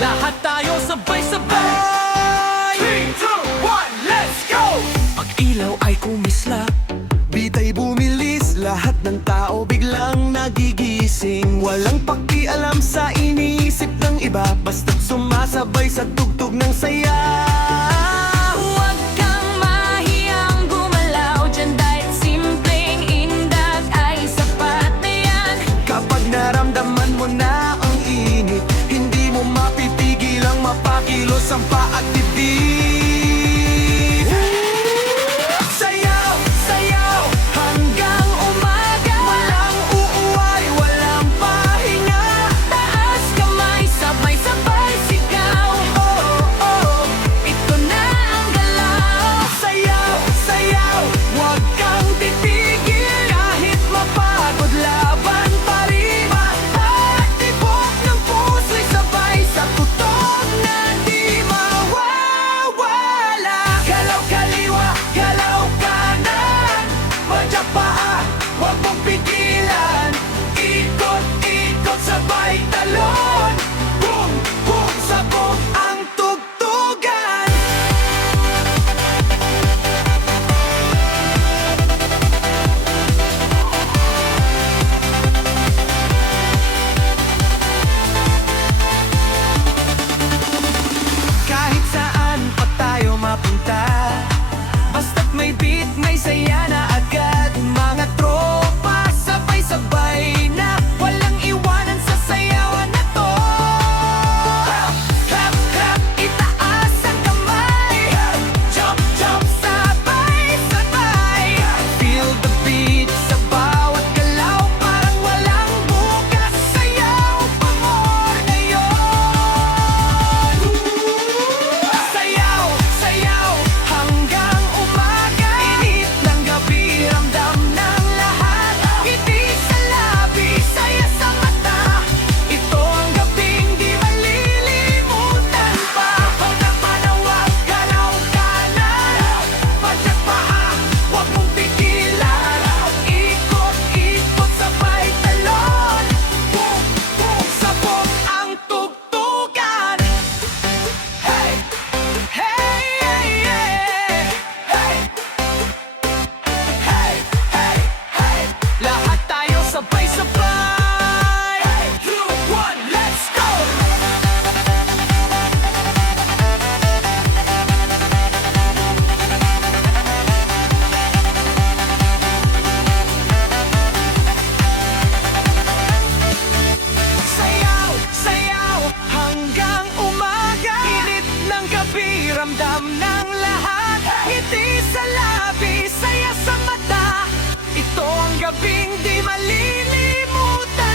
Lahat tayo sabay-sabay. 3, 2, 1, let's go! Pag ilaw ay kumislap, Bita'y bumilis, lahat ng tao biglang nagigising. Walang pakialam sa iniisip ng iba, basta't sumasabay sa tugtog ng saya. Huwag kang mahiyang gumalaw dyan dahil simpleng indag ay sapat na yan. Kapag naramdaman mo na ang init, hindi mo mapipigilang mapakilos ang paa at dibdib. Sayaw, sayaw, hanggang umaga. Walang uuway, walang pahinga. Taas kamay, sabay-sabay sigaw. Oh, oh, Ito na ang galaw. sayaw, sayaw, huwag kang titigil. Kahit mapagod, laban pa rin. At tibok ng puso'y sabay sa tutok na di mawawala. Galaw kaliwa, galaw kanan, madyak paa, huwag mong pigilan. Ikot, ikot, sabay talon. Boom, boom, sabog ang tugtugan. Kahit saan pa tayo mapunta, basta't may beat, may saya na agad. Mga tropa, sabay-sabay na, walang iwanan sa sayawan na to. Clap, clap, clap, itaas ang kamay. Jump, jump, sabay-sabay. Feel the beat sa bawat galaw, parang walang bukas. Sayaw pa more ngayon. Sayaw, sayaw, hanggang umaga. Init ng gabi, ramdam ng lahat. Ngiti sa labi, saya sa mata. Ito ang gabing di malilimutan pa. Hanggang manawag, galaw kanan. Madyak paa, huwag mong pigilan. Ikot, ikot, sabay talon. Boom, boom, sabog ang tugtugan. Hey! Hey, hey, hey, hey, hey, hey, hey. Lahat tayo sabay-sabay. 2, 1, let's go! Sayaw, sayaw, hanggang umaga. Init ng gabi, ramdam ng lahat. Ngiti sa labi, saya sa mata. Ito ang gabing di malilimutan.